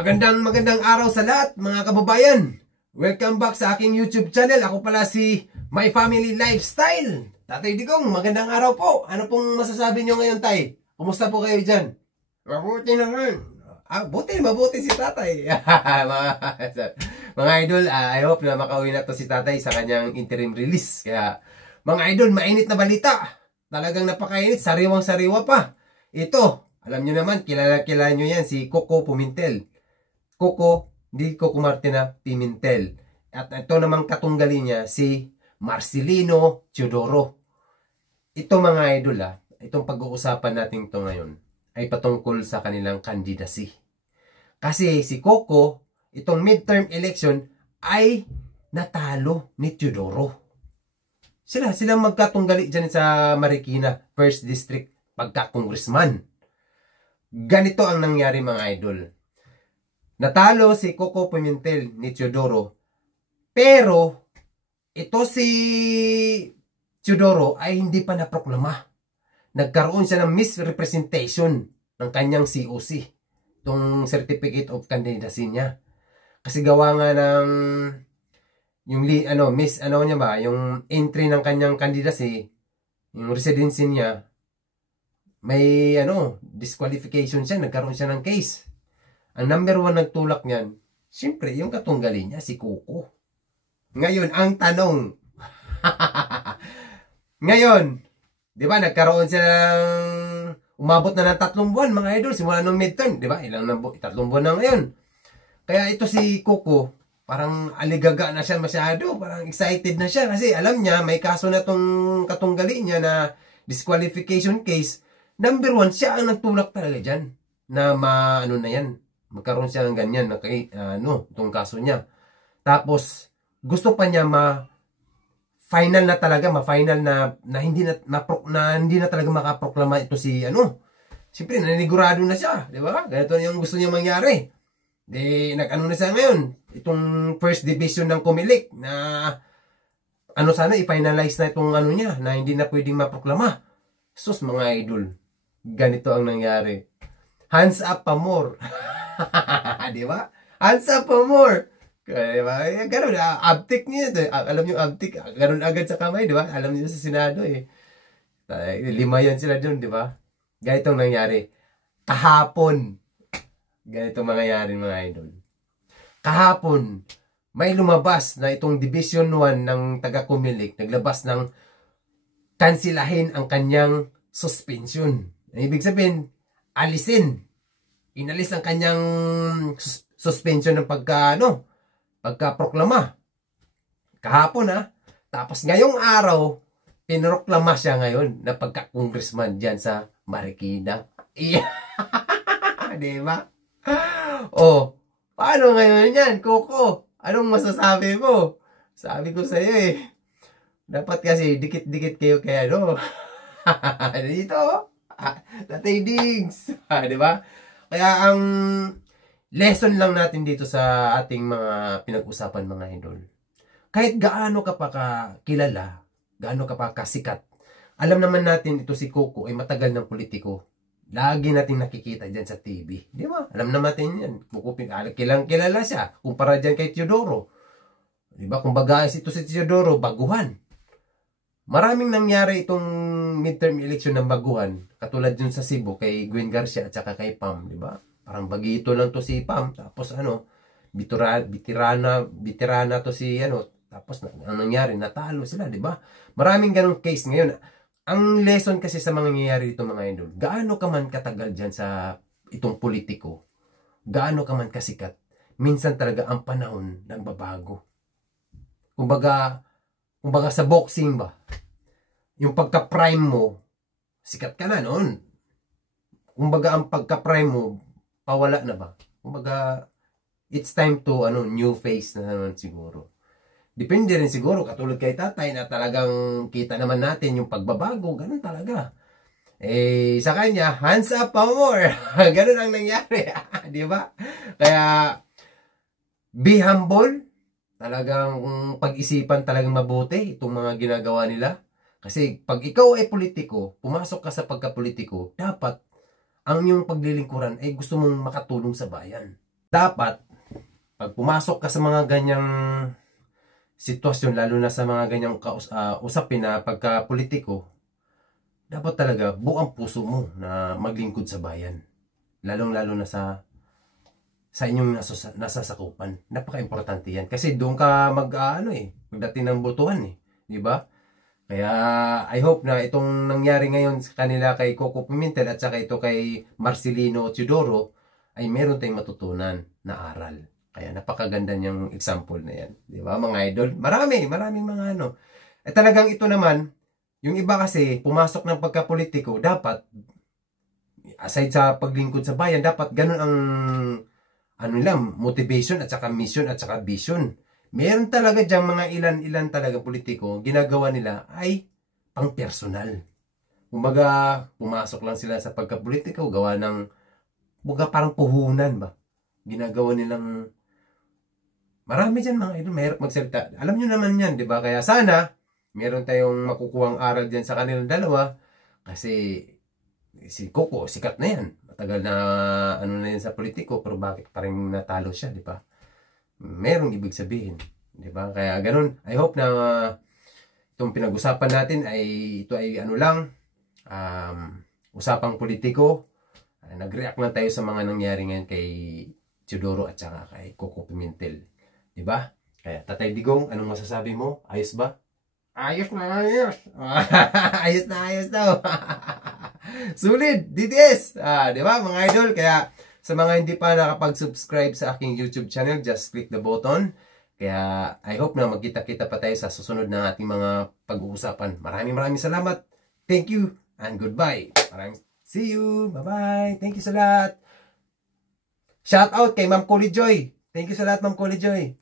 Magandang araw sa lahat mga kababayan. Welcome back sa aking YouTube channel. Ako pala si My Family Lifestyle. Tatay Digong, magandang araw po. Ano pong masasabi nyo ngayon, tay? Kumusta po kayo dyan? Mabuti naman. Mabuti si tatay. Mga idol, I hope na makauwi na to si tatay sa kanyang interim release. Kaya mga idol, mainit na balita. Talagang napakainit, sariwang-sariwa pa. Ito, alam nyo naman, kilala nyo yan, si Coco Pimentel. Di Coco Martina Pimentel. At ito namang katunggali niya, si Marcelino Teodoro. Ito mga idol, itong pag-uusapan natin ito ngayon, ay patungkol sa kanilang candidacy. Kasi si Coco, itong midterm election, ay natalo ni Teodoro. Silang magkatunggali dyan sa Marikina, 1st District, pagka-congressman. Ganito ang nangyari mga idol. Natalo si Coco Pimentel ni Teodoro. Pero, ito si Teodoro ay hindi pa naproklama. Nagkaroon siya ng misrepresentation ng kanyang COC. Itong Certificate of Candidacy niya. Kasi gawa nga ng yung entry ng kanyang candidacy, yung residency niya, may disqualification siya, nagkaroon siya ng case. Ang number 1 nagtulak niyan, siyempre, yung katunggali niya, si Coco. Ngayon, ang tanong, ngayon, di ba, nagkaroon siya ng, umabot na ng 3 buwan, mga idol, simula ng midterm, di ba, 3 buwan na ngayon. Kaya ito si Coco, parang aligaga na siya masyado, parang excited na siya, kasi alam niya, may kaso na tong katunggali niya na disqualification case. Number 1, siya ang nagtulak talaga dyan, na magkaroon siya ng ganyan na itong kaso niya. Tapos gusto pa niya ma-final na hindi na talaga makaproklama ito si Siyempre nanigurado na siya, di ba? Ganito yung gusto niya mangyari. Na siya ngayon, itong first division ng Comelec na sana i-finalize na itong niya na hindi na pwedeng maproklama. Sus mga idol, ganito ang nangyari. Hands up pa more. Di ba? Hands up pa more. Diba? Ganun, abtik niya. Alam niyo abtik, ganun agad sa kamay, di ba? Alam niyo sa Senado eh. 5 yan sila dun, di ba? Ganitong nangyari. Kahapon. Ganitong mangyayari mga idol. Kahapon, may lumabas na itong Division 1 ng taga-Comelec, naglabas ng kansilahin ang kanyang suspension. Ibig sabihin, inalis ang kanyang suspension ng pagka-proklama. Kahapon Tapos ngayong araw, pinroklama siya ngayon na pagka-congressman dyan sa Marikina. Diba? Paano ngayon yan, Coco? Anong masasabi mo? Sabi ko sa'yo dapat kasi dikit-dikit kayo kaya dito, Tatay Diggs. Diba? Kaya ang lesson lang natin dito sa ating mga pinag-usapan mga idol. Kahit gaano ka pa kilala, gaano ka pa kasikat, alam naman natin ito si Coco ay matagal ng politiko. Lagi natin nakikita dyan sa TV. Di ba? Alam naman natin yan. Kilala siya. Kumpara dyan kay Teodoro. Di ba? Kung baga ito si Teodoro, baguhan. Maraming nangyari itong midterm election ng baguhan. Katulad dun sa Cebu kay Gwen Garcia at saka kay Pam, di ba? Parang bagito lang to si Pam. Tapos bitirana to si Tapos ang nangyari, natalo sila, di ba? Maraming ganong case ngayon. Ang lesson kasi sa mga nangyayari dito mga idol, gaano ka man katagal dyan sa itong politiko, gaano ka man kasikat, minsan talaga ang panahon nagbabago. Kumbaga sa boxing ba, yung pagka-prime mo, sikat ka na noon. Kumbaga ang pagka-prime mo, pawala na ba? Kumbaga, it's time to new phase na naman siguro. Depende rin siguro, katulad kay tatay na talagang kita naman natin yung pagbabago, ganun talaga. Sa kanya, hands up pa more. Ganun ang nangyari. Di ba? Kaya, be humble. Talagang pag-isipan talagang mabuti itong mga ginagawa nila. Kasi pag ikaw ay politiko, pumasok ka sa pagka-politiko, dapat ang iyong paglilingkuran ay gusto mong makatulong sa bayan. dapat, pag pumasok ka sa mga ganyang sitwasyon, lalo na sa mga ganyang usapin na pagka-politiko, dapat talaga buong puso mo na maglingkod sa bayan. Lalong-lalo na sa inyong nasasakupan. Napaka-importante yan. Kasi doon ka magdating ng botohan eh. Di ba? Kaya I hope na itong nangyari ngayon sa kanila kay Coco Pimentel at saka ito kay Marcelino Teodoro ay meron tayong matutunan na aral. Kaya napakaganda niyang example na yan. Di ba mga idol? Maraming mga ano. At talagang ito naman, yung iba kasi pumasok ng pagkapolitiko, dapat aside sa paglingkod sa bayan, dapat ganun ang motivation at saka mission at saka vision. Meron talaga diyang mga ilan talaga politiko, ginagawa nila ay pang personal. Kumbaga, pumasok lang sila sa pagkapolitiko, gawa ng parang puhunan ba? Ginagawa nilang marami dyan mga idol, mahirap magsalita. Alam nyo naman yan, di ba? Kaya sana, meron tayong makukuhang aral dyan sa kanilang dalawa. Kasi si Coco, sikat na yan. Matagal na na yan sa politiko, pero bakit parang natalo siya, di ba? Merong ibig sabihin, di ba? Kaya ganun, I hope na itong pinag-usapan natin ay ito ay usapang politiko. Nag-react lang tayo sa mga nangyari ngayon kay Teodoro at saka kay Coco Pimentel, di ba? Kaya Tatay Digong, anong masasabi mo? Ayos ba? Ayos na ayos. Ayos na ayos daw. Sulit, DTS. Di ba mga idol? Kaya sa mga hindi pa nakapag-subscribe sa aking YouTube channel, just click the button. Kaya I hope na magkita-kita pa tayo sa susunod na ating mga pag-uusapan. Maraming salamat. Thank you and goodbye. See you. Bye-bye. Thank you sa lahat. Shout out kay Ma'am Collie Joy. Thank you sa lahat, Ma'am Collie Joy.